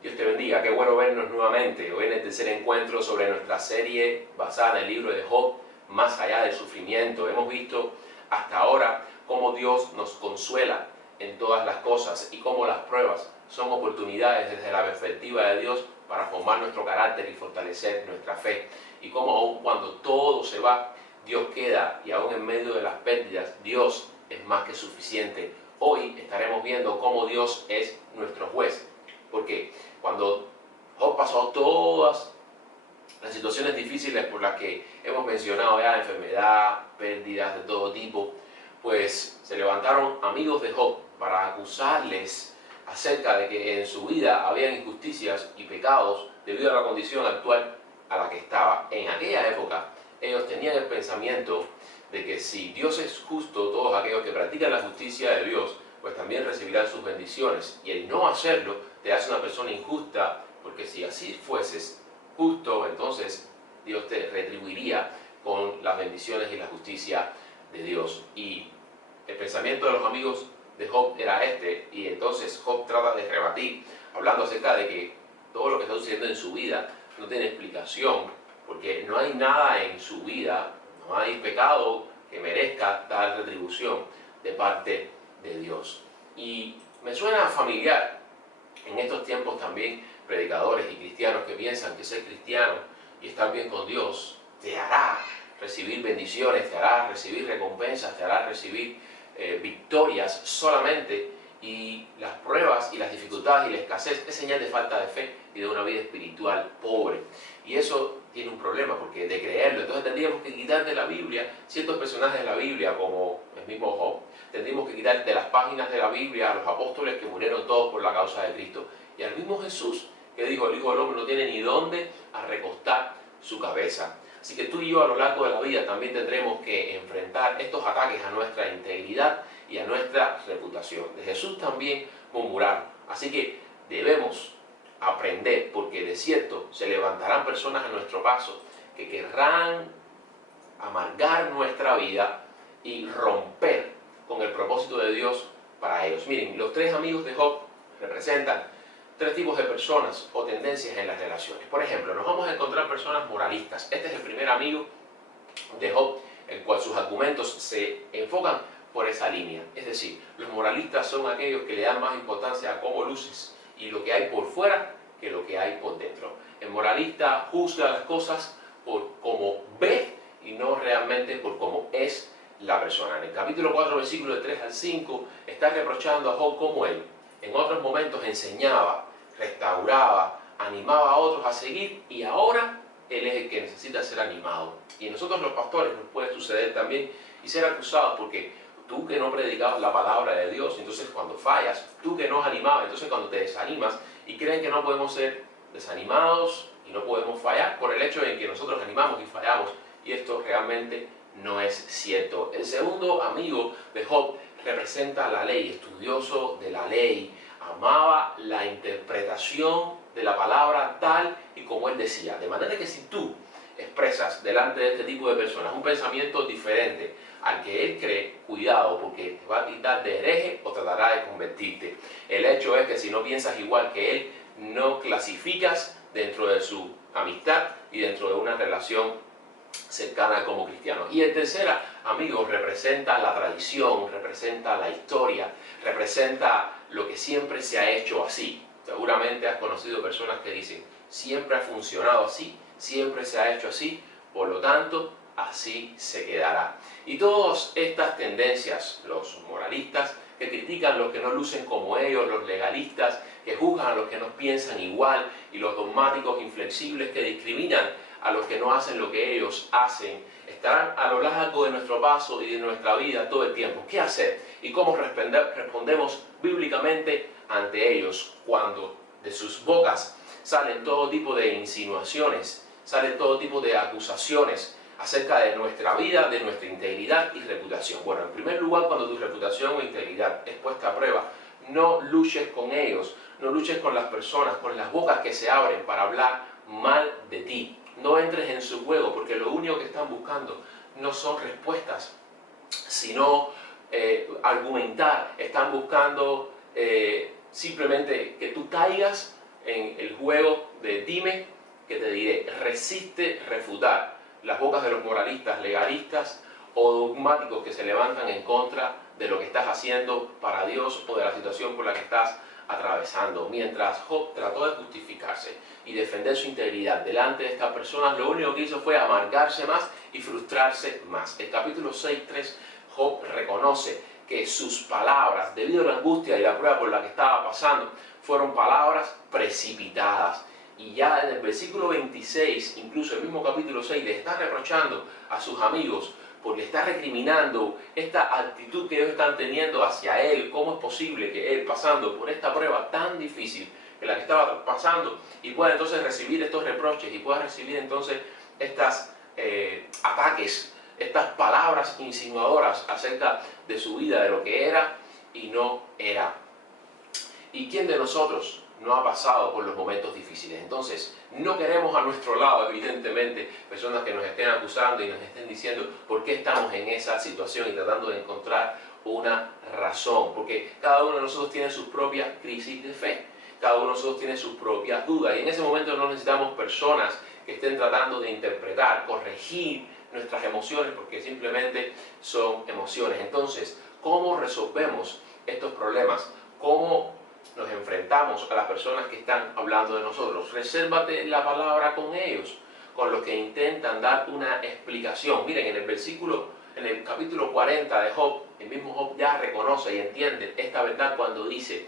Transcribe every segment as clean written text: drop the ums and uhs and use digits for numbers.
Dios te bendiga, qué bueno vernos nuevamente hoy en el tercer encuentro sobre nuestra serie basada en el libro de Job, Más allá del sufrimiento. Hemos visto hasta ahora cómo Dios nos consuela en todas las cosas y cómo las pruebas son oportunidades desde la perspectiva de Dios para formar nuestro carácter y fortalecer nuestra fe. Y cómo aun cuando todo se va, Dios queda, y aún en medio de las pérdidas, Dios es más que suficiente. Hoy estaremos viendo cómo Dios es nuestro juez. Porque cuando Job pasó todas las situaciones difíciles por las que hemos mencionado ya, enfermedad, pérdidas de todo tipo, pues se levantaron amigos de Job para acusarles acerca de que en su vida había injusticias y pecados debido a la condición actual a la que estaba. En aquella época ellos tenían el pensamiento de que si Dios es justo, todos aquellos que practican la justicia de Dios pues también recibirán sus bendiciones, y el no hacerlo te hace una persona injusta, porque si así fueses justo, entonces Dios te retribuiría con las bendiciones y la justicia de Dios. Y el pensamiento de los amigos de Job era este, y entonces Job trata de rebatir, hablando acerca de que todo lo que está sucediendo en su vida no tiene explicación, porque no hay nada en su vida, no hay pecado que merezca tal retribución de parte de Dios. Y me suena familiar en estos tiempos también predicadores y cristianos que piensan que ser cristiano y estar bien con Dios te hará recibir bendiciones, te hará recibir recompensas, te hará recibir victorias solamente, y las pruebas y las dificultades y la escasez es señal de falta de fe y de una vida espiritual pobre. Y eso tiene un problema, porque de creerlo, entonces tendríamos que quitar de la Biblia ciertos personajes de la Biblia, como el mismo Job. Tendríamos que quitar de las páginas de la Biblia a los apóstoles que murieron todos por la causa de Cristo, y al mismo Jesús que dijo: el Hijo del Hombre no tiene ni dónde a recostar su cabeza. Así que tú y yo a lo largo de la vida también tendremos que enfrentar estos ataques a nuestra integridad y a nuestra reputación. De Jesús también murmuraron. Así que debemos aprender, porque de cierto se levantarán personas a nuestro paso que querrán amargar nuestra vida y romper con el propósito de Dios para ellos. Miren, los tres amigos de Job representan tres tipos de personas o tendencias en las relaciones. Por ejemplo, nos vamos a encontrar personas moralistas. Este es el primer amigo de Job, el cual sus argumentos se enfocan por esa línea. Es decir, los moralistas son aquellos que le dan más importancia a cómo luces y lo que hay por fuera que lo que hay por dentro. El moralista juzga las cosas por cómo ve y no realmente por cómo es la persona. En el capítulo 4, versículos de 3 al 5, está reprochando a Job cómo él en otros momentos enseñaba, restauraba, animaba a otros a seguir, y ahora él es el que necesita ser animado. Y nosotros los pastores nos puede suceder también y ser acusados porque tú que no predicabas la palabra de Dios, entonces cuando fallas, tú que nos animabas, entonces cuando te desanimas, y creen que no podemos ser desanimados y no podemos fallar por el hecho de que nosotros animamos y fallamos, y esto realmente no es cierto. El segundo amigo de Job representa la ley, estudioso de la ley, amaba la interpretación de la palabra tal y como él decía. De manera que si tú expresas delante de este tipo de personas un pensamiento diferente al que él cree, cuidado, porque te va a quitar de hereje o tratará de convertirte. El hecho es que si no piensas igual que él, no clasificas dentro de su amistad y dentro de una relación cercana como cristiano. Y el tercer amigo representa la tradición, representa la historia, representa lo que siempre se ha hecho así. Seguramente has conocido personas que dicen: siempre ha funcionado así, siempre se ha hecho así, por lo tanto así se quedará. Y todas estas tendencias, los moralistas que critican a los que no lucen como ellos, los legalistas que juzgan a los que no piensan igual, y los dogmáticos inflexibles que discriminan a los que no hacen lo que ellos hacen, estarán a lo largo de nuestro paso y de nuestra vida todo el tiempo. ¿Qué hacer? ¿Y cómo respondemos bíblicamente ante ellos cuando de sus bocas salen todo tipo de insinuaciones, salen todo tipo de acusaciones acerca de nuestra vida, de nuestra integridad y reputación? Bueno, en primer lugar, cuando tu reputación o integridad es puesta a prueba, no luches con ellos, no luches con las personas, con las bocas que se abren para hablar mal de ti. No entres en su juego, porque lo único que están buscando no son respuestas, sino argumentar, están buscando simplemente que tú caigas en el juego de dime que te diré. Resiste refutar las bocas de los moralistas, legalistas o dogmáticos que se levantan en contra de lo que estás haciendo para Dios o de la situación por la que estás atravesando. Mientras Job trató de justificarse y defender su integridad delante de estas personas, lo único que hizo fue amargarse más y frustrarse más. El capítulo 6:3, Job reconoce que sus palabras, debido a la angustia y la prueba por la que estaba pasando, fueron palabras precipitadas. Y ya en el versículo 26, incluso el mismo capítulo 6, le está reprochando a sus amigos porque le está recriminando esta actitud que ellos están teniendo hacia él. ¿Cómo es posible que él, pasando por esta prueba tan difícil que la que estaba pasando, y pueda entonces recibir estos reproches y pueda recibir entonces estos ataques, estas palabras insinuadoras acerca de su vida, de lo que era y no era? ¿Y quién de nosotros no ha pasado por los momentos difíciles? Entonces, no queremos a nuestro lado, evidentemente, personas que nos estén acusando y nos estén diciendo por qué estamos en esa situación y tratando de encontrar una razón. Porque cada uno de nosotros tiene sus propias crisis de fe, cada uno de nosotros tiene sus propias dudas, y en ese momento no necesitamos personas que estén tratando de interpretar, corregir nuestras emociones, porque simplemente son emociones. Entonces, ¿cómo resolvemos estos problemas? ¿Cómo nos enfrentamos a las personas que están hablando de nosotros? Resérvate la palabra con ellos, con los que intentan dar una explicación. Miren, en el capítulo 40 de Job, el mismo Job ya reconoce y entiende esta verdad cuando dice: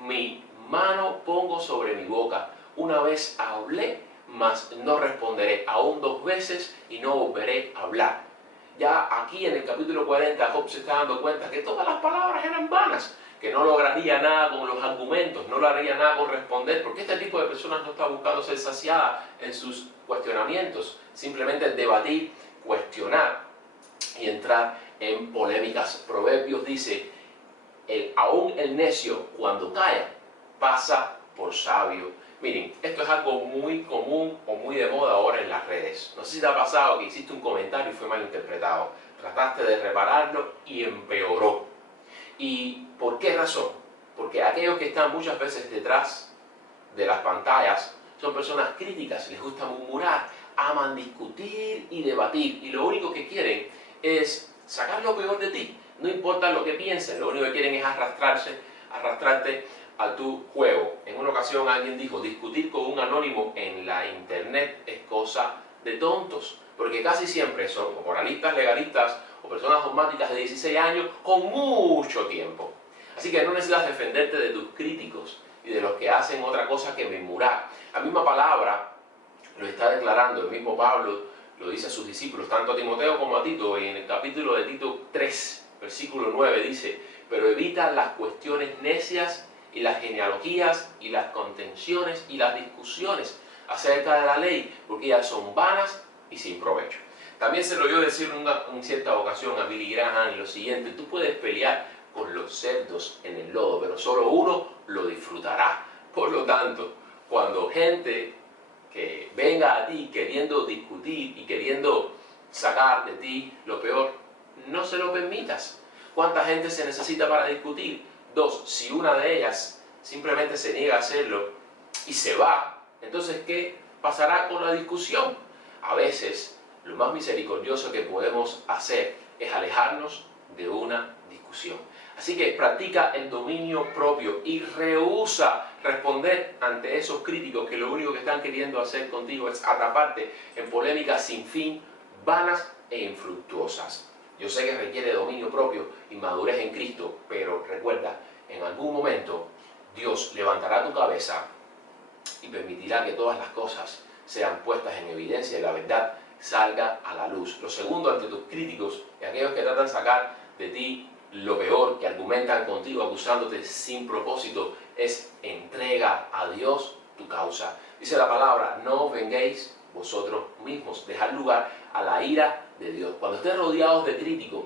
mi mano pongo sobre mi boca, una vez hablé, mas no responderé, aún 2 veces y no volveré a hablar. Ya aquí en el capítulo 40 Job se está dando cuenta que todas las palabras eran vanas, que no lograría nada con los argumentos, no lograría nada con responder, porque este tipo de personas no está buscando ser saciada en sus cuestionamientos, simplemente debatir, cuestionar y entrar en polémicas. Proverbios dice: aún el necio, cuando calla, pasa por sabio. Miren, esto es algo muy común o muy de moda ahora en las redes. No sé si te ha pasado que hiciste un comentario y fue mal interpretado. Trataste de repararlo y empeoró. ¿Y por qué razón? Porque aquellos que están muchas veces detrás de las pantallas son personas críticas, les gusta murmurar, aman discutir y debatir, y lo único que quieren es sacar lo peor de ti. No importa lo que piensen, lo único que quieren es arrastrarte a tu juego. En una ocasión alguien dijo: discutir con un anónimo en la internet es cosa de tontos, porque casi siempre son o moralistas, legalistas o personas dogmáticas de 16 años con mucho tiempo. Así que no necesitas defenderte de tus críticos y de los que hacen otra cosa que murmurar. La misma palabra lo está declarando el mismo Pablo, lo dice a sus discípulos, tanto a Timoteo como a Tito, y en el capítulo de Tito 3, versículo 9 dice: pero evita las cuestiones necias y las genealogías y las contenciones y las discusiones acerca de la ley, porque ellas son vanas y sin provecho. También se lo oyó decir en cierta ocasión a Billy Graham lo siguiente: tú puedes pelear con los cerdos en el lodo, pero solo uno lo disfrutará. Por lo tanto, cuando gente que venga a ti queriendo discutir y queriendo sacar de ti lo peor, no se lo permitas. ¿Cuánta gente se necesita para discutir? 2. Si una de ellas simplemente se niega a hacerlo y se va, entonces ¿qué pasará con la discusión? A veces, lo más misericordioso que podemos hacer es alejarnos de una discusión. Así que practica el dominio propio y rehúsa responder ante esos críticos que lo único que están queriendo hacer contigo es atraparte en polémicas sin fin, vanas e infructuosas. Yo sé que requiere dominio propio y madurez en Cristo, pero recuerda, en algún momento Dios levantará tu cabeza y permitirá que todas las cosas sean puestas en evidencia y la verdad salga a la luz. Lo segundo ante tus críticos y aquellos que tratan de sacar de ti lo peor, que argumentan contigo acusándote sin propósito, es entrega a Dios tu causa. Dice la palabra: no venguéis vosotros mismos, dejad lugar a la ira de Dios. Cuando estés rodeados de críticos,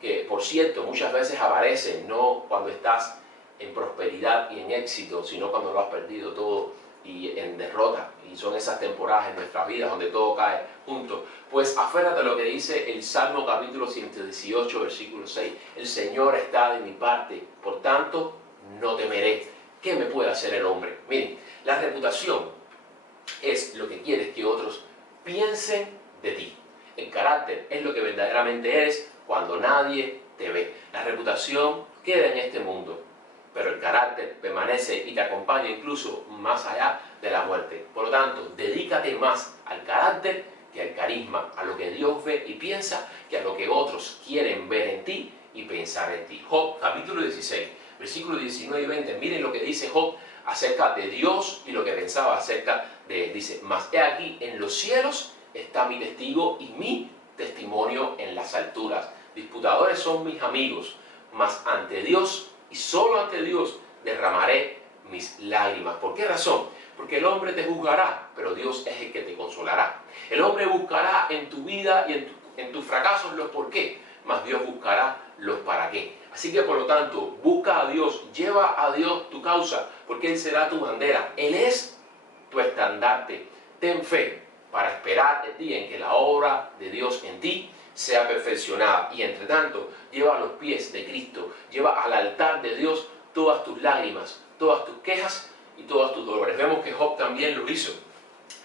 que por cierto muchas veces aparecen no cuando estás en prosperidad y en éxito, sino cuando lo has perdido todo y en derrota. Y son esas temporadas en nuestras vidas donde todo cae junto. Pues aférrate a lo que dice el Salmo capítulo 118, versículo 6. El Señor está de mi parte, por tanto no temeré. ¿Qué me puede hacer el hombre? Miren, la reputación es lo que quieres que otros piensen de ti. El carácter es lo que verdaderamente eres cuando nadie te ve. La reputación queda en este mundo, pero el carácter permanece y te acompaña incluso más allá de la muerte. Por lo tanto, dedícate más al carácter que al carisma, a lo que Dios ve y piensa, que a lo que otros quieren ver en ti y pensar en ti. Job, capítulo 16, versículos 19 y 20. Miren lo que dice Job acerca de Dios y lo que pensaba acerca de él. Dice, mas he aquí, en los cielos está mi testigo y mi testimonio en las alturas. Disputadores son mis amigos, mas ante Dios y solo ante Dios derramaré mis lágrimas. ¿Por qué razón? Porque el hombre te juzgará, pero Dios es el que te consolará. El hombre buscará en tu vida y en tus fracasos los por qué, mas Dios buscará los para qué. Así que por lo tanto, busca a Dios, lleva a Dios tu causa, porque Él será tu bandera. Él es tu estandarte. Ten fe para esperar el día en que la obra de Dios en ti sea perfeccionada. Y entre tanto, lleva a los pies de Cristo, lleva al altar de Dios todas tus lágrimas, todas tus quejas y todos tus dolores. Vemos que Job también lo hizo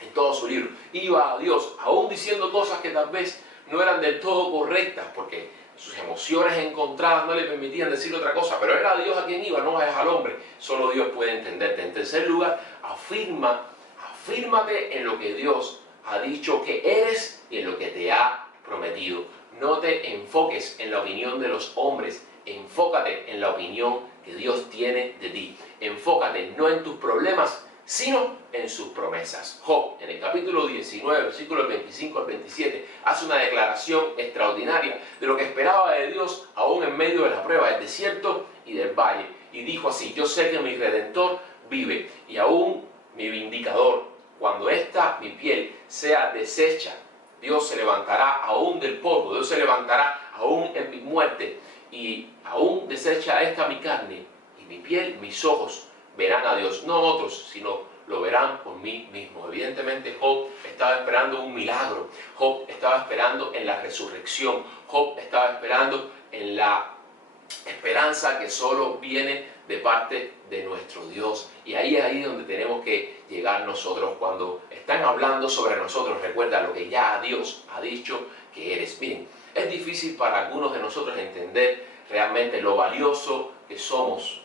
en todo su libro. Iba a Dios, aún diciendo cosas que tal vez no eran del todo correctas, porque sus emociones encontradas no le permitían decir otra cosa, pero era a Dios a quien iba, no es al hombre. Solo Dios puede entenderte. En tercer lugar, afírmate en lo que Dios ha dicho que eres y en lo que te ha prometido. No te enfoques en la opinión de los hombres, enfócate en la opinión que Dios tiene de ti. Enfócate no en tus problemas, sino en sus promesas. Job, en el capítulo 19, versículos 25 al 27, hace una declaración extraordinaria de lo que esperaba de Dios aún en medio de la prueba del desierto y del valle. Y dijo así, yo sé que mi Redentor vive y aún mi vindicador, cuando esta mi piel sea deshecha, Dios se levantará aún del polvo, Dios se levantará aún en mi muerte, y aún deshecha esta mi carne y mi piel, mis ojos verán a Dios, no otros, sino lo verán por mí mismo. Evidentemente Job estaba esperando un milagro, Job estaba esperando en la resurrección, Job estaba esperando en la esperanza que solo viene de parte de nuestro Dios. Y ahí es ahí donde tenemos que llegar nosotros. Cuando están hablando sobre nosotros, recuerda lo que ya Dios ha dicho que eres. Miren, es difícil para algunos de nosotros entender realmente lo valioso que somos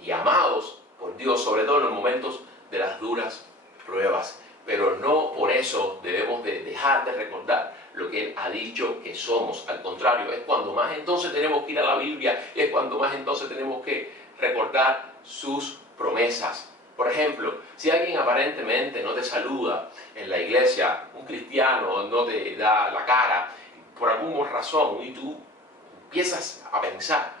y amados por Dios, sobre todo en los momentos de las duras pruebas. Pero no por eso debemos de dejar de recordar lo que Él ha dicho que somos. Al contrario, es cuando más entonces tenemos que ir a la Biblia, es cuando más entonces tenemos que recordar sus promesas. Por ejemplo, si alguien aparentemente no te saluda en la iglesia, un cristiano no te da la cara por alguna razón y tú empiezas a pensar,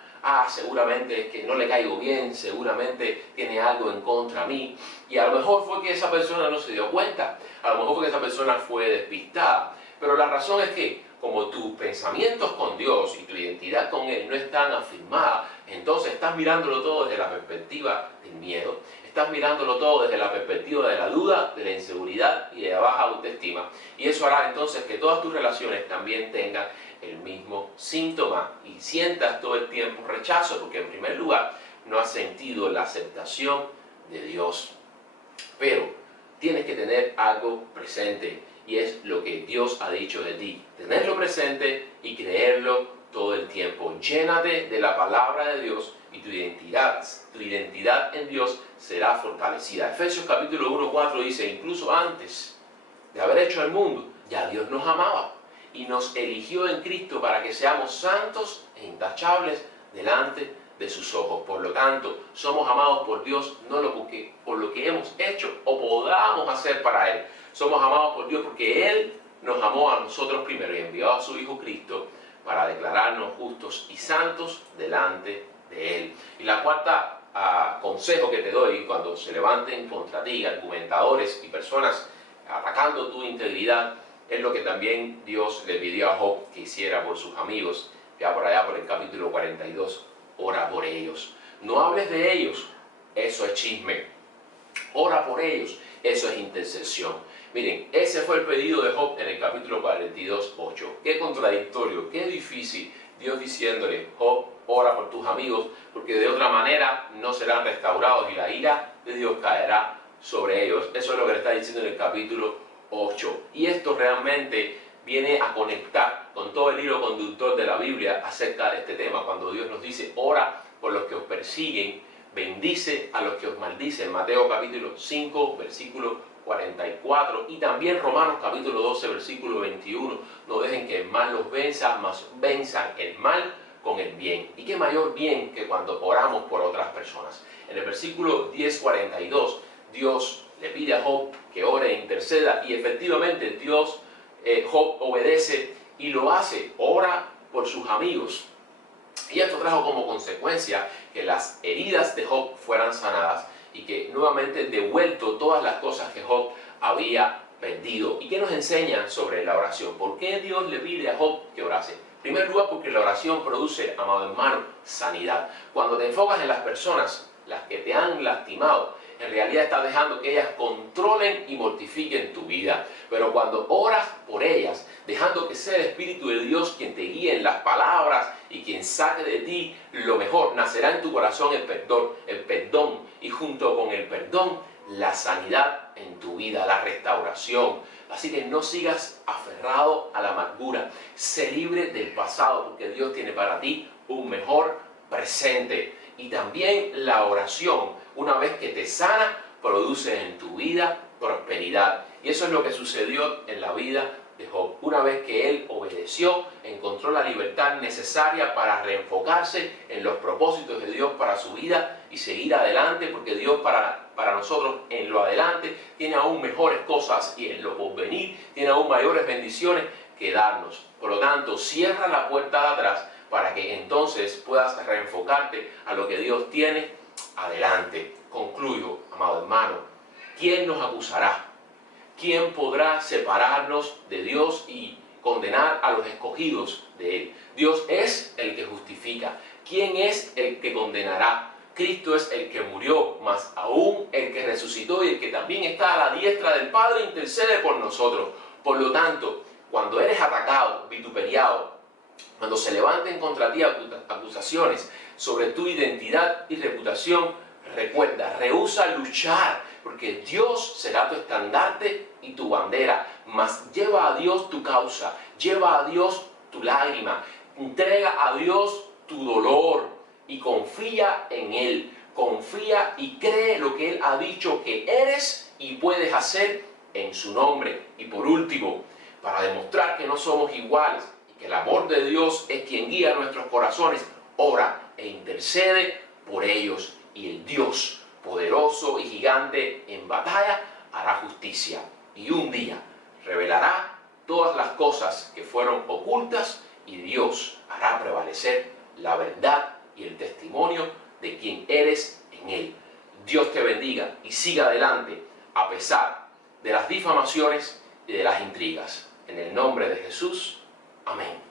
seguramente es que no le caigo bien, seguramente tiene algo en contra de mí, y a lo mejor fue que esa persona no se dio cuenta, a lo mejor fue que esa persona fue despistada, pero la razón es que como tus pensamientos con Dios y tu identidad con Él no están afirmadas, entonces estás mirándolo todo desde la perspectiva del miedo, estás mirándolo todo desde la perspectiva de la duda, de la inseguridad y de la baja autoestima, y eso hará entonces que todas tus relaciones también tengan el mismo síntoma y sientas todo el tiempo rechazo, porque en primer lugar no has sentido la aceptación de Dios. Pero tienes que tener algo presente y es lo que Dios ha dicho de ti. Tenerlo presente y creerlo todo el tiempo. Llénate de la palabra de Dios y tu identidad en Dios será fortalecida. Efesios capítulo 1:4 dice, incluso antes de haber hecho el mundo, ya Dios nos amaba y nos eligió en Cristo para que seamos santos e intachables delante de sus ojos. Por lo tanto, somos amados por Dios no por lo que hemos hecho o podamos hacer para Él. Somos amados por Dios porque Él nos amó a nosotros primero y envió a su Hijo Cristo para declararnos justos y santos delante de Él. Y la cuarta consejo que te doy cuando se levanten contra ti argumentadores y personas atacando tu integridad, es lo que también Dios le pidió a Job que hiciera por sus amigos, ya por allá por el capítulo 42, ora por ellos. No hables de ellos, eso es chisme. Ora por ellos. Eso es intercesión. Miren, ese fue el pedido de Job en el capítulo 42:8. Qué contradictorio, qué difícil. Dios diciéndole: Job, ora por tus amigos, porque de otra manera no serán restaurados y la ira de Dios caerá sobre ellos. Eso es lo que le está diciendo en el capítulo 8. Y esto realmente viene a conectar con todo el hilo conductor de la Biblia acerca de este tema, cuando Dios nos dice: ora por los que os persiguen, bendice a los que os maldicen. Mateo capítulo 5, versículo 44, y también Romanos capítulo 12, versículo 21. No dejen que el mal los venza, mas venzan el mal con el bien. ¿Y qué mayor bien que cuando oramos por otras personas? En el versículo 10:42, Dios le pide a Job que ore e interceda, y efectivamente Job obedece y lo hace. Ora por sus amigos. Y esto trajo como consecuencia que las heridas de Job fueran sanadas y que nuevamente devuelto todas las cosas que Job había perdido. ¿Y qué nos enseña sobre la oración? ¿Por qué Dios le pide a Job que orase? En primer lugar, porque la oración produce, amado hermano, sanidad. Cuando te enfocas en las personas, las que te han lastimado, en realidad estás dejando que ellas controlen y mortifiquen tu vida. Pero cuando oras por ellas, dejando que sea el Espíritu de Dios quien te guíe en las palabras y quien saque de ti lo mejor, nacerá en tu corazón el perdón, y junto con el perdón, la sanidad en tu vida, la restauración. Así que no sigas aferrado a la amargura. Sé libre del pasado, porque Dios tiene para ti un mejor presente. Y también la oración, una vez que te sana, produce en tu vida prosperidad. Y eso es lo que sucedió en la vida de Job. Una vez que él obedeció, encontró la libertad necesaria para reenfocarse en los propósitos de Dios para su vida y seguir adelante, porque Dios para nosotros en lo adelante tiene aún mejores cosas, y en lo porvenir tiene aún mayores bendiciones que darnos. Por lo tanto, cierra la puerta de atrás para que entonces puedas reenfocarte a lo que Dios tiene adelante. Concluyo, amado hermano, ¿quién nos acusará? ¿Quién podrá separarnos de Dios y condenar a los escogidos de Él? Dios es el que justifica. ¿Quién es el que condenará? Cristo es el que murió, mas aún el que resucitó y el que también está a la diestra del Padre intercede por nosotros. Por lo tanto, cuando eres atacado, vituperiado, cuando se levanten contra ti acusaciones sobre tu identidad y reputación, recuerda, rehúsa luchar, porque Dios será tu estandarte y tu bandera. Mas lleva a Dios tu causa, lleva a Dios tu lágrima, entrega a Dios tu dolor y confía en Él. Confía y cree lo que Él ha dicho que eres y puedes hacer en su nombre. Y por último, para demostrar que no somos iguales, que el amor de Dios es quien guía nuestros corazones, ora e intercede por ellos, y el Dios poderoso y gigante en batalla hará justicia, y un día revelará todas las cosas que fueron ocultas, y Dios hará prevalecer la verdad y el testimonio de quien eres en Él. Dios te bendiga y siga adelante a pesar de las difamaciones y de las intrigas. En el nombre de Jesús. Amén.